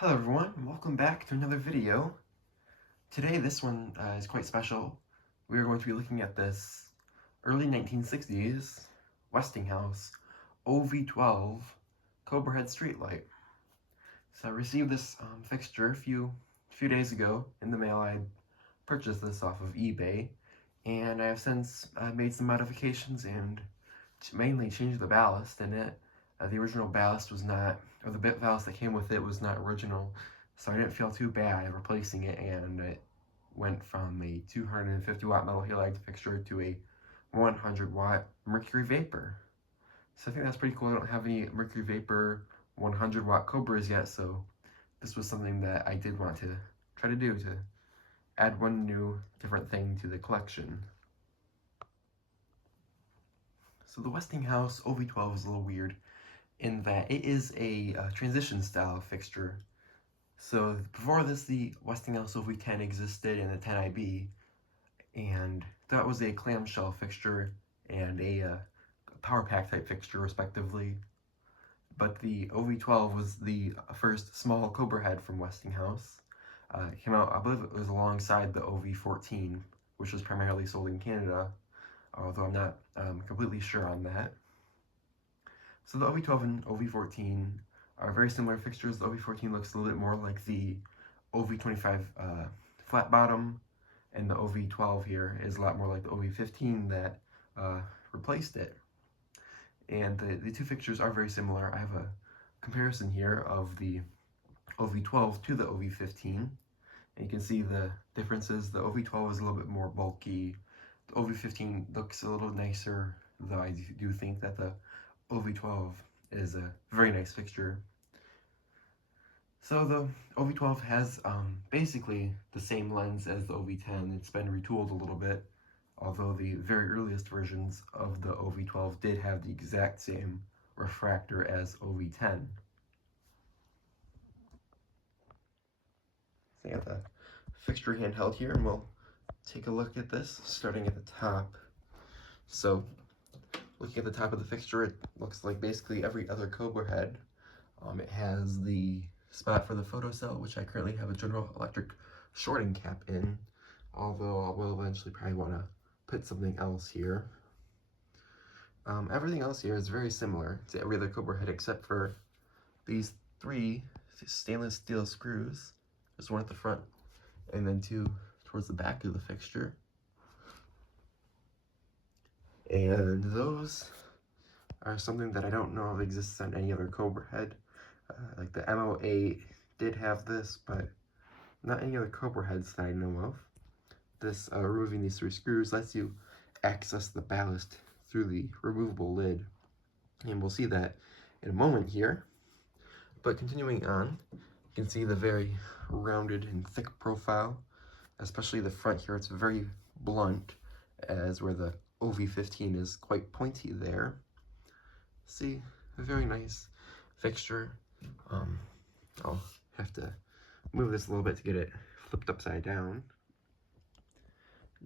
Hello everyone, and welcome back to another video. Today this one is quite special. We are going to be looking at this early 1960s Westinghouse OV-12 Cobra head streetlight. So I received this fixture a few days ago in the mail. I purchased this off of eBay, and I have since made some modifications and mainly changed the ballast in it. The original ballast was not, or the bit ballast that came with it was not original, so I didn't feel too bad replacing it, and it went from a 250 watt metal halide fixture to a 100 watt mercury vapor. So I think that's pretty cool. I don't have any mercury vapor 100 watt Cobras yet, so this was something that I did want to try to do, to add one new different thing to the collection. So the Westinghouse OV-12 is a little weird in that it is a transition style fixture. So before this, the Westinghouse OV-10 existed in the 10IB, and that was a clamshell fixture and a power pack type fixture respectively. But the OV-12 was the first small Cobra head from Westinghouse. It came out, I believe it was alongside the OV-14, which was primarily sold in Canada, although I'm not completely sure on that. So the OV-12 and OV-14 are very similar fixtures. The OV-14 looks a little bit more like the OV-25 flat bottom, and the OV-12 here is a lot more like the OV-15 that replaced it. And the two fixtures are very similar. I have a comparison here of the OV-12 to the OV-15, and you can see the differences. The OV-12 is a little bit more bulky. The OV-15 looks a little nicer, though I do think that the OV-12 is a very nice fixture. So the OV-12 has basically the same lens as the OV-10. It's been retooled a little bit, although the very earliest versions of the OV-12 did have the exact same refractor as OV-10. So I got the fixture handheld here, and we'll take a look at this, starting at the top. So looking at the top of the fixture, it looks like basically every other Cobra head. It has the spot for the photocell, which I currently have a General Electric shorting cap in, although I will eventually probably want to put something else here. Everything else here is very similar to every other Cobra head except for these three stainless steel screws. There's one at the front and then two towards the back of the fixture. And those are something that I don't know if exists on any other Cobra head. Like the MO8 did have this, but not any other Cobra heads that I know of. This removing these three screws lets you access the ballast through the removable lid, and we'll see that in a moment here. But continuing on, you can see the very rounded and thick profile, especially the front here. It's very blunt, as where the OV-15 is quite pointy there. See, a very nice fixture. I'll have to move this a little bit to get it flipped upside down.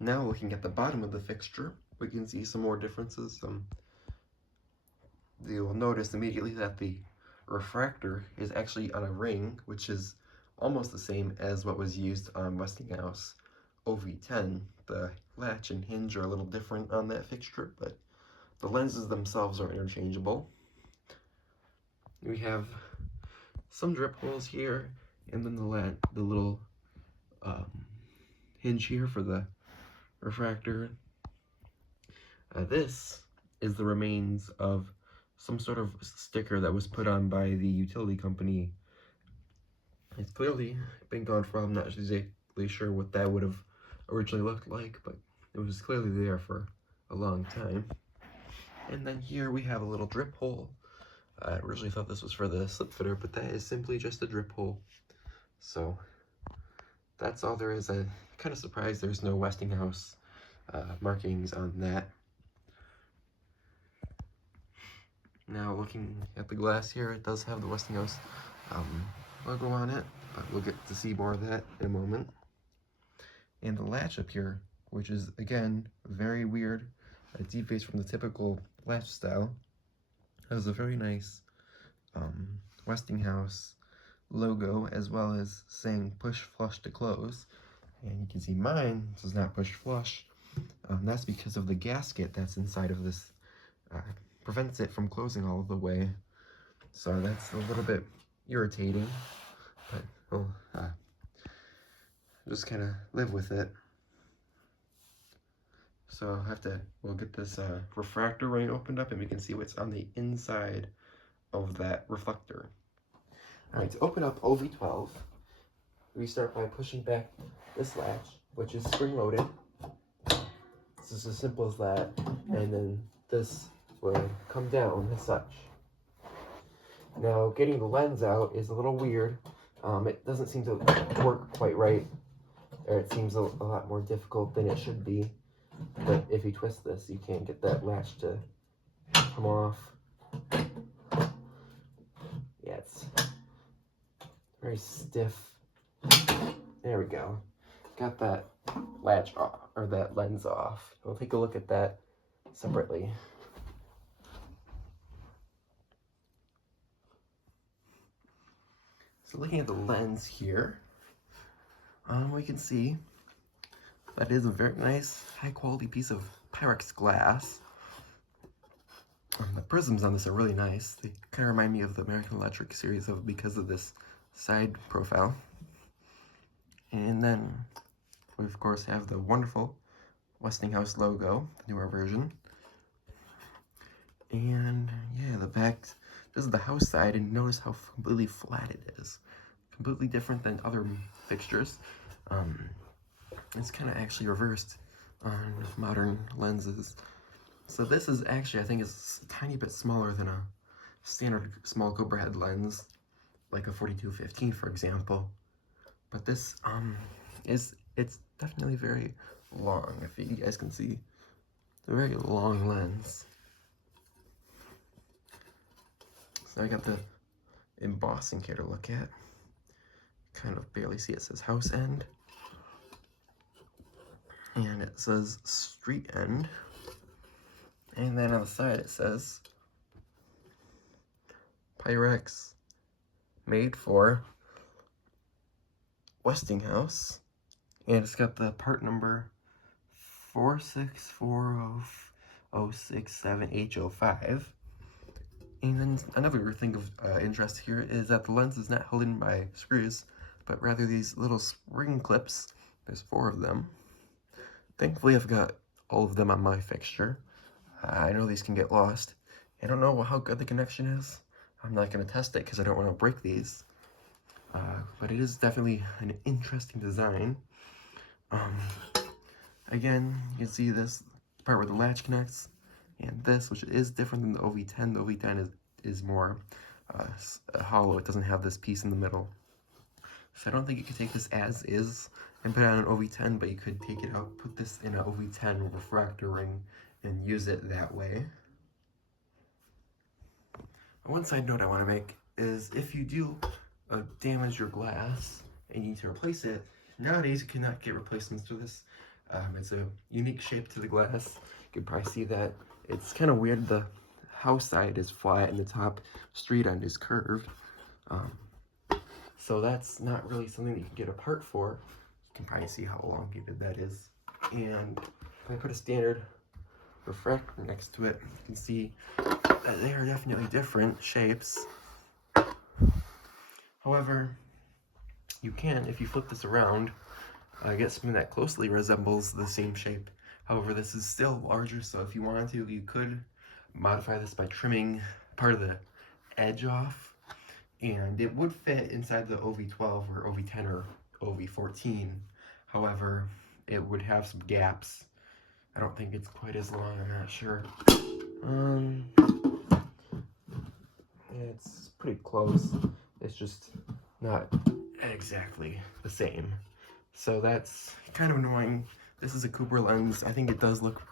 Now looking at the bottom of the fixture, we can see some more differences. You'll notice immediately that the refractor is actually on a ring, which is almost the same as what was used on Westinghouse OV-10. The latch and hinge are a little different on that fixture, but the lenses themselves are interchangeable. We have some drip holes here, and then the little hinge here for the refractor. This is the remains of some sort of sticker that was put on by the utility company. It's clearly been gone for a while. I'm not exactly sure what that would have originally looked like, but it was clearly there for a long time. And then here we have a little drip hole. I originally thought this was for the slip fitter, but that is simply just a drip hole. So that's all there is. I'm kind of surprised there's no Westinghouse markings on that. Now looking at the glass here, it does have the Westinghouse logo on it, but we'll get to see more of that in a moment. And the latch up here, which is again very weird, deviates from the typical latch style, has a very nice Westinghouse logo as well as saying push flush to close. And you can see mine does not push flush. That's because of the gasket that's inside of this. Prevents it from closing all the way. So that's a little bit irritating, but we'll just kind of live with it. So we'll get this refractor ring opened up and we can see what's on the inside of that reflector. All right, to open up OV-12, we start by pushing back this latch, which is spring-loaded. This is as simple as that, and then this will come down as such. Now, getting the lens out is a little weird. It doesn't seem to work quite right, or it seems a lot more difficult than it should be. But if you twist this, you can't get that latch to come off. Yeah, it's very stiff. There we go. Got that latch off, or that lens off. We'll take a look at that separately. So looking at the lens here, we can see that is a very nice, high-quality piece of Pyrex glass. The prisms on this are really nice. They kind of remind me of the American Electric series because of this side profile. And then we of course have the wonderful Westinghouse logo, the newer version. And yeah, the back, this is the house side, and notice how completely flat it is. Completely different than other fixtures. It's kind of actually reversed on modern lenses. So this is actually, I think, is a tiny bit smaller than a standard small Cobra head lens, like a 42-15, for example. But this it's definitely very long. If you guys can see, it's a very long lens. So I got the embossing here to look at. Kind of barely see it says house end. And it says street end. And then on the side it says Pyrex, made for Westinghouse. And it's got the part number 4640067H05. And then another thing of interest here is that the lens is not held in by screws, but rather these little spring clips. There's 4 of them. Thankfully, I've got all of them on my fixture. I know these can get lost. I don't know how good the connection is. I'm not going to test it because I don't want to break these. But it is definitely an interesting design. Again, you can see this part where the latch connects, and this, which is different than the OV-10. The OV-10 is more hollow. It doesn't have this piece in the middle. So I don't think you could take this as is and put it on an OV-10, but you could take it out, put this in an OV-10 refractor ring, and use it that way. One side note I want to make is if you do damage your glass and you need to replace it, nowadays you cannot get replacements for this. It's a unique shape to the glass. You can probably see that. It's kind of weird. The house side is flat and the top street end is curved. So that's not really something that you can get a part for. You can probably see how elongated that is. And if I put a standard refractor next to it, you can see that they are definitely different shapes. However, you can, if you flip this around, get something that closely resembles the same shape. However, this is still larger, so if you wanted to, you could modify this by trimming part of the edge off, and it would fit inside the OV-12 or OV-10 or OV-14. However, it would have some gaps. I don't think it's quite as long, I'm not sure. It's pretty close. It's just not exactly the same. So that's kind of annoying. This is a Cooper lens. I think it does look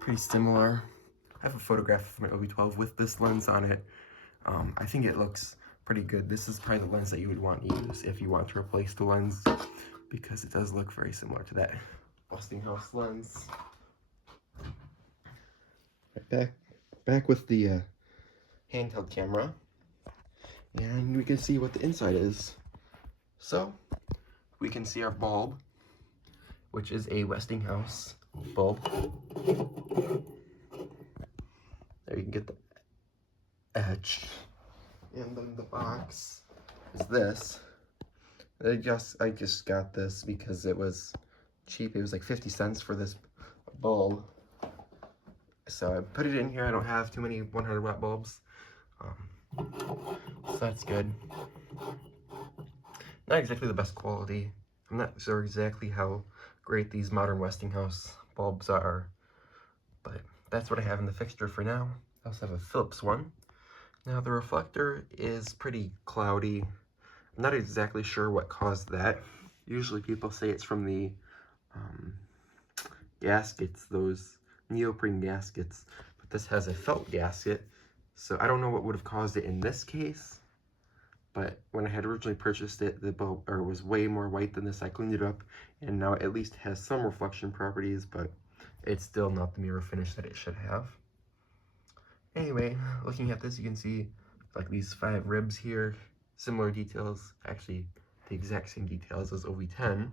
pretty similar. I have a photograph of my OV-12 with this lens on it. I think it looks pretty good. This is probably the lens that you would want to use if you want to replace the lens, because it does look very similar to that Westinghouse lens. Right, back with the handheld camera. and we can see what the inside is. So we can see our bulb, which is a Westinghouse bulb. There you can get the edge. And then the box is this. I just got this because it was cheap. It was like 50 cents for this bulb. So I put it in here. I don't have too many 100 watt bulbs. So that's good. Not exactly the best quality. I'm not sure exactly how great these modern Westinghouse bulbs are, but that's what I have in the fixture for now. I also have a Philips one. Now the reflector is pretty cloudy. I'm not exactly sure what caused that. Usually people say it's from the gaskets, those neoprene gaskets, but this has a felt gasket, so I don't know what would have caused it in this case. But when I had originally purchased it, the bulb was way more white than this. I cleaned it up, and now it at least has some reflection properties, but it's still not the mirror finish that it should have. Anyway, looking at this, you can see like these 5 ribs here, similar details, actually the exact same details as OV-10. You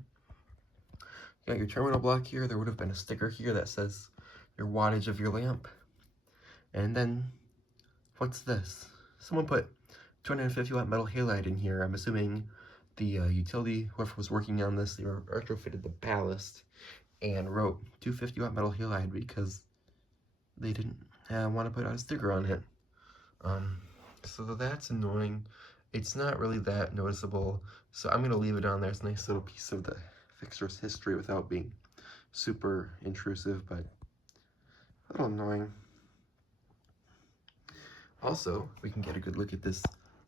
got your terminal block here. There would have been a sticker here that says your wattage of your lamp. And then, what's this? Someone put 250 watt metal halide in here. I'm assuming the utility, whoever was working on this, they retrofitted the ballast and wrote 250 watt metal halide because they didn't want to put out a sticker on it. So that's annoying. It's not really that noticeable, so I'm going to leave it on there. It's a nice little piece of the fixture's history without being super intrusive, but a little annoying. Also, we can get a good look at this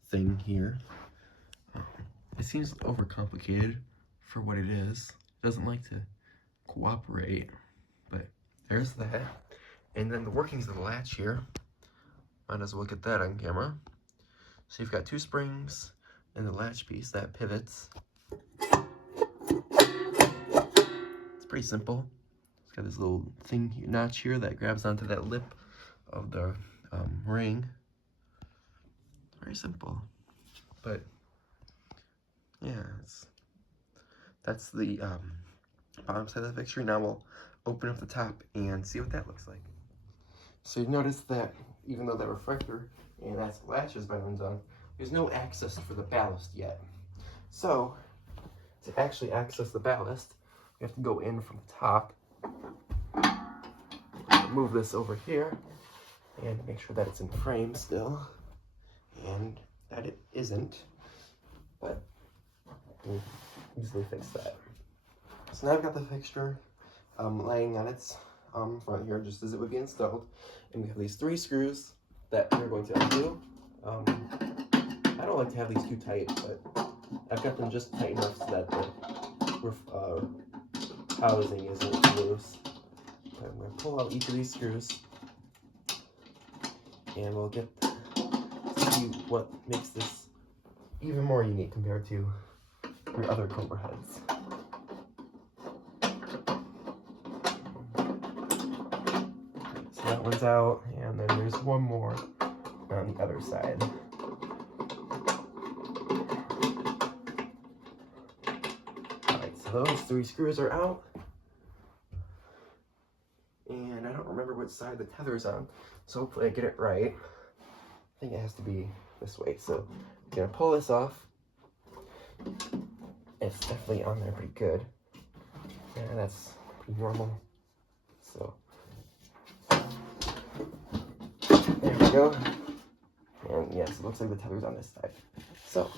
thing here. It seems overcomplicated for what it is. It doesn't like to cooperate, but there's that. And then the workings of the latch here. Might as well get that on camera. So you've got 2 springs and the latch piece that pivots. It's pretty simple. It's got this little thing here, notch here that grabs onto that lip of the ring. Very simple, but yeah, that's the bottom side of the fixture. Now we'll open up the top and see what that looks like. So you notice that even though that reflector and that latch has been undone, there's no access for the ballast yet. So to actually access the ballast, we have to go in from the top, move this over here, and make sure that it's in frame still, and that it isn't, but we'll easily fix that. So now I've got the fixture laying on its front here, just as it would be installed, and we have these 3 screws that we're going to undo. I don't like to have these too tight, but I've got them just tight enough so that the housing isn't loose. So I'm going to pull out each of these screws, and we'll get to see what makes this even more unique compared to your other Cobra heads. So that one's out, and then there's one more on the other side. Alright, so those 3 screws are out. And I don't remember which side the tether is on, so hopefully I get it right. I think it has to be this way, so I'm going to pull this off. It's definitely on there pretty good. And that's pretty normal. So there we go. And yes, it looks like the tether's on this side. So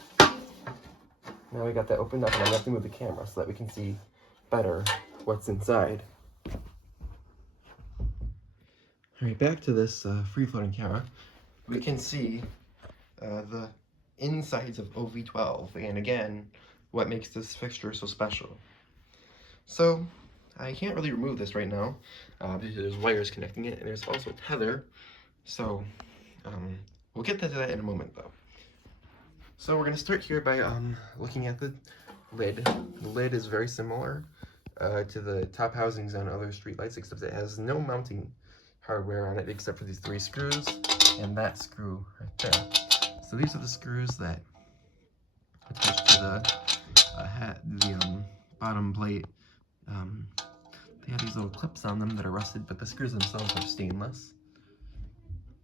now we got that opened up, and I have to move the camera so that we can see better what's inside. Alright, back to this free-floating camera. We can see the insides of OV-12, and again, what makes this fixture so special. So, I can't really remove this right now, because there's wires connecting it, and there's also a tether, so we'll get to that in a moment though. So we're going to start here by looking at the lid. The lid is very similar to the top housings on other streetlights, except it has no mounting hardware on it except for these 3 screws and that screw right there. So So these are the screws that attach to the bottom plate. They have these little clips on them that are rusted, but the screws themselves are stainless.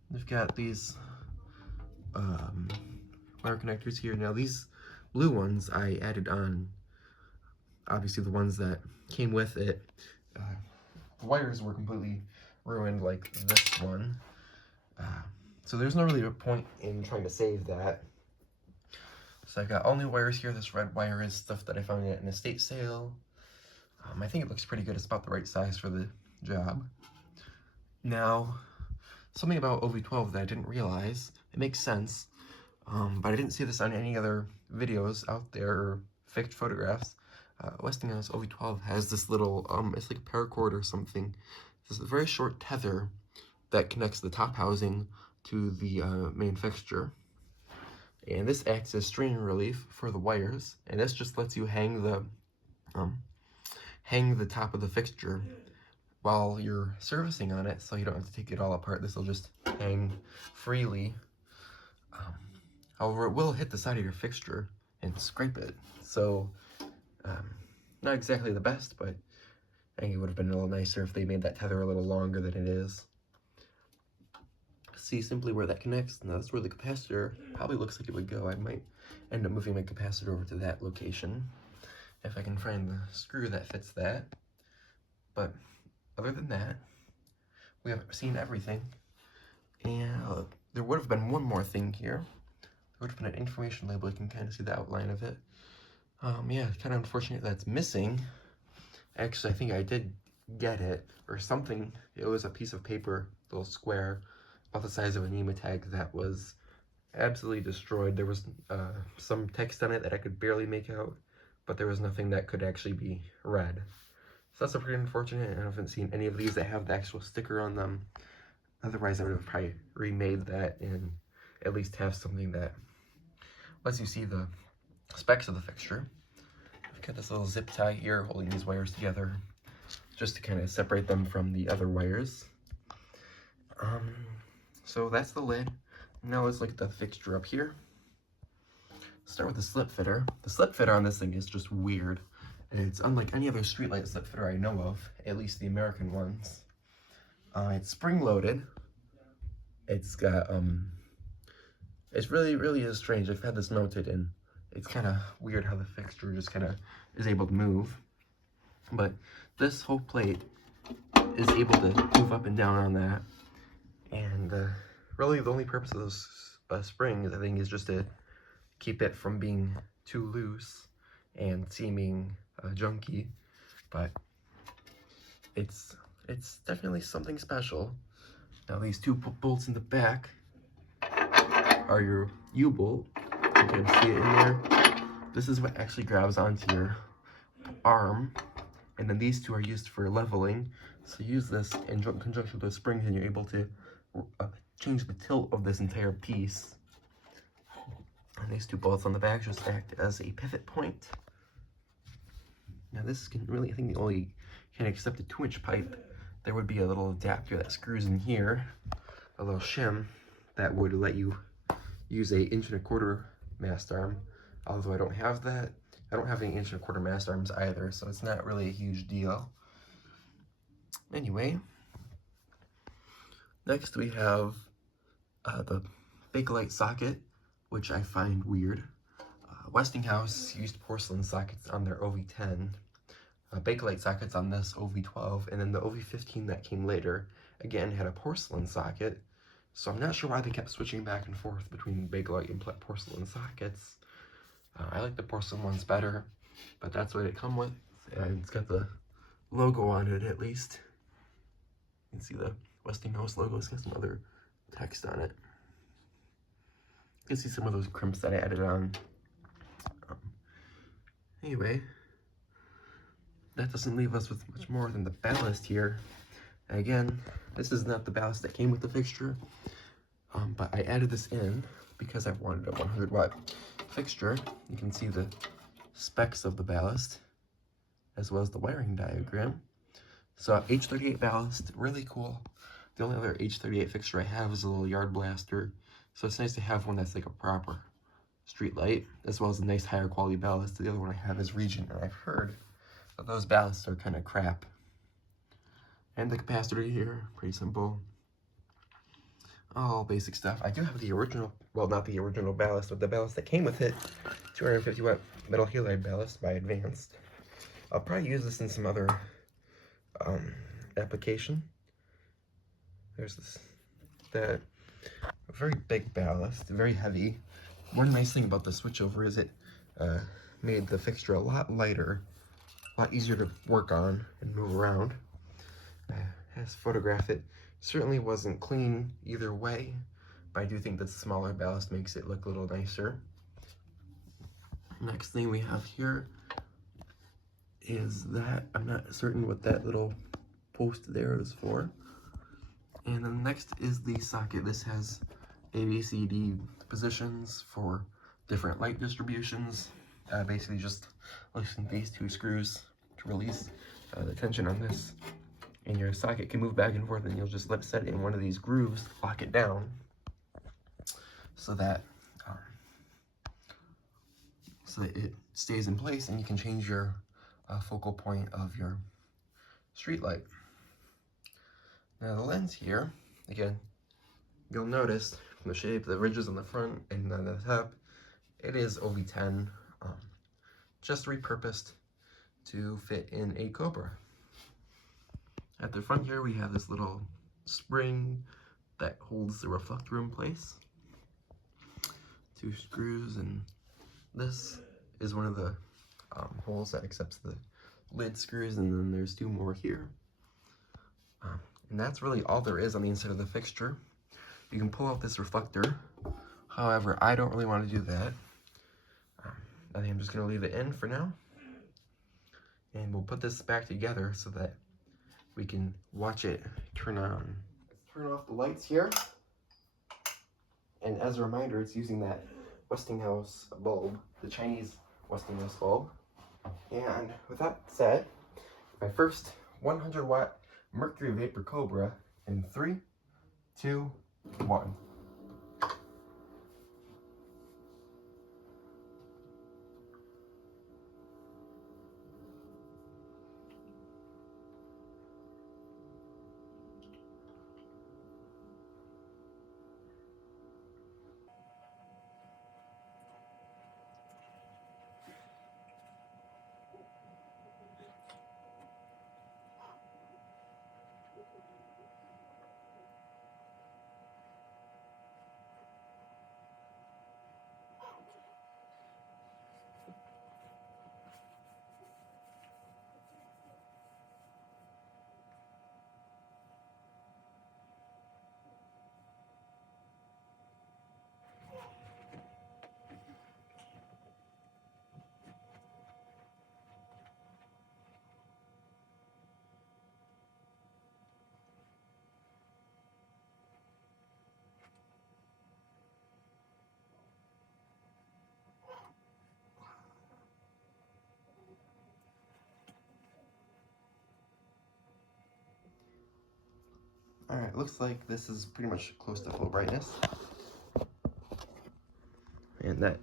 They've got these wire connectors here. Now these blue ones I added on, obviously the ones that came with it. The wires were completely ruined, like this one. So there's no really a point in trying to save that. So I've got all new wires here. This red wire is stuff that I found at an estate sale. I think it looks pretty good. It's about the right size for the job. Now, something about OV-12 that I didn't realize, it makes sense, but I didn't see this on any other videos out there or faked photographs. Westinghouse OV-12 has this little, it's like a paracord or something. This is a very short tether that connects the top housing to the main fixture. And this acts as strain relief for the wires, and this just lets you hang the top of the fixture while you're servicing on it, so you don't have to take it all apart. This will just hang freely. However, it will hit the side of your fixture and scrape it. So, not exactly the best, but I think it would have been a little nicer if they made that tether a little longer than it is. See simply where that connects. Now that's where the capacitor probably looks like it would go. I might end up moving my capacitor over to that location if I can find the screw that fits that. But other than that, we have seen everything. And there would have been one more thing here. There would have been an information label. You can kind of see the outline of it. Yeah, it's kind of unfortunate that's missing. Actually, I think I did get it, or something. It was a piece of paper, a little square, about the size of a NEMA tag that was absolutely destroyed. There was some text on it that I could barely make out, but there was nothing that could actually be read. So that's pretty unfortunate. I haven't seen any of these that have the actual sticker on them. Otherwise, I would have probably remade that and at least have something that lets you see the specs of the fixture. I've got this little zip tie here holding these wires together just to kind of separate them from the other wires. So that's the lid. Now let's look at the fixture up here. Start with the slip fitter. The slip fitter on this thing is just weird. It's unlike any other streetlight slip fitter I know of, at least the American ones. It's spring-loaded. It's got, it's really is strange. I've had this mounted and it's kind of weird how the fixture just kind of is able to move. But this whole plate is able to move up and down on that. And really the only purpose of those springs, I think, is just to keep it from being too loose and seeming junky. But it's definitely something special. Now these two bolts in the back are your U-bolt. You can see it in there. This is what actually grabs onto your arm, and then these two are used for leveling. So you use this in conjunction with the springs, and you're able to change the tilt of this entire piece. And these two bolts on the back just act as a pivot point. Now this can really, I think, the only can accept a 2-inch pipe. There would be a little adapter that screws in here, a little shim that would let you use a 1.25-inch mast arm. Although I don't have that. I don't have any 1.25-inch mast arms either, so it's not really a huge deal. Anyway, next we have the Bakelite socket, which I find weird. Westinghouse used porcelain sockets on their OV-10, Bakelite sockets on this OV-12, and then the OV-15 that came later, again, had a porcelain socket. So I'm not sure why they kept switching back and forth between Bakelite and porcelain sockets. I like the porcelain ones better, but that's what it comes with, and it's got the logo on it at least. You can see the Westinghouse logo. It's got some other text on it. You can see some of those crimps that I added on. Anyway, that doesn't leave us with much more than the ballast here. Again, this is not the ballast that came with the fixture, but I added this in because I wanted a 100-watt fixture. You can see the specs of the ballast as well as the wiring diagram. So H38 ballast, really cool. The only other H38 fixture I have is a little yard blaster, So it's nice to have one that's like a proper street light, as well as a nice higher quality ballast. The other one I have is Regent, and I've heard that those ballasts are kind of crap. And the capacitor here, pretty simple. All basic stuff. I do have the original, well, not the original ballast, but the ballast that came with it, 250 watt metal halide ballast by Advanced. I'll probably use this in some other application. There's that very big ballast, very heavy. One nice thing about the switchover is it made the fixture a lot lighter, a lot easier to work on and move around. Has photographed it. Certainly wasn't clean either way, but I do think that smaller ballast makes it look a little nicer. Next thing we have here is that, I'm not certain what that little post there is for. And then next is the socket. This has A, B, C, D positions for different light distributions. Basically just loosen these two screws to release the tension on this. And your socket can move back and forth, and you'll just set it in one of these grooves, lock it down, so that it stays in place, and you can change your focal point of your street light. Now the lens here, again, you'll notice from the shape, the ridges on the front and on the top, it is OV-10, just repurposed to fit in a Cobra. At the front here, we have this little spring that holds the reflector in place. 2 screws, and this is one of the holes that accepts the lid screws, and then there's 2 more here. And that's really all there is on the inside of the fixture. You can pull out this reflector. However, I don't really want to do that. I think I'm just going to leave it in for now. And we'll put this back together so that we can watch it turn on. Let's turn off the lights here. And as a reminder, it's using that Westinghouse bulb, the Chinese Westinghouse bulb. And with that said, my first 100 watt mercury vapor Cobra in 3, 2, 1. Alright, looks like this is pretty much close to full brightness. And that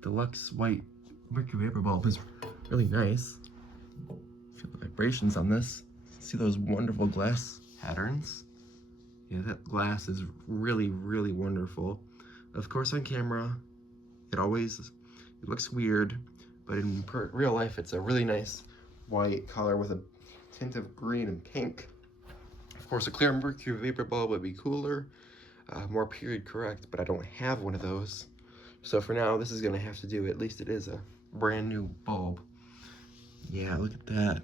deluxe white mercury vapor bulb is really nice. Feel the vibrations on this. See those wonderful glass patterns? Yeah, that glass is really, really wonderful. Of course, on camera, it looks weird, but in real life, it's a really nice white color with a tint of green and pink. Of course, a clear mercury vapor bulb would be cooler, more period correct, but I don't have one of those. So for now, this is gonna have to do. At least it is a brand new bulb. Yeah, look at that.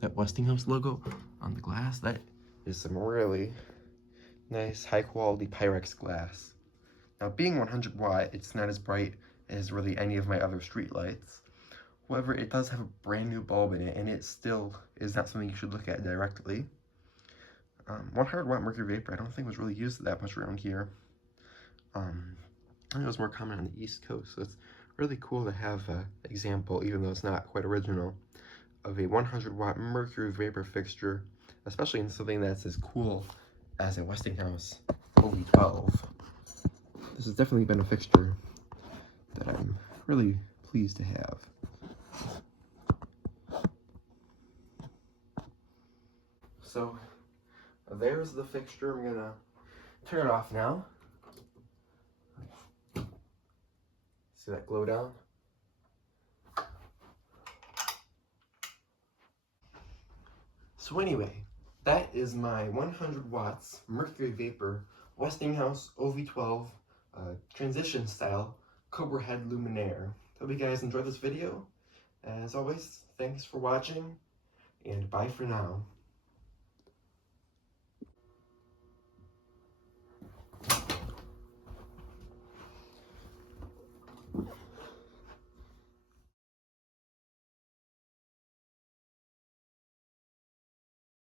That Westinghouse logo on the glass, that is some really nice, high quality Pyrex glass. Now, being 100 watt, it's not as bright as really any of my other street lights. However, it does have a brand new bulb in it, and it still is not something you should look at directly. 100 watt mercury vapor, I don't think was really used that much around here. I think it was more common on the East Coast, so it's really cool to have an example, even though it's not quite original, of a 100 watt mercury vapor fixture, especially in something that's as cool as a Westinghouse OV-12. this has definitely been a fixture that I'm really pleased to have. So there's the fixture. I'm gonna turn it off now. See that glow down? So anyway, that is my 100 watts mercury vapor Westinghouse OV-12 transition style Cobra head luminaire. Hope you guys enjoyed this video. As always, thanks for watching, and bye for now.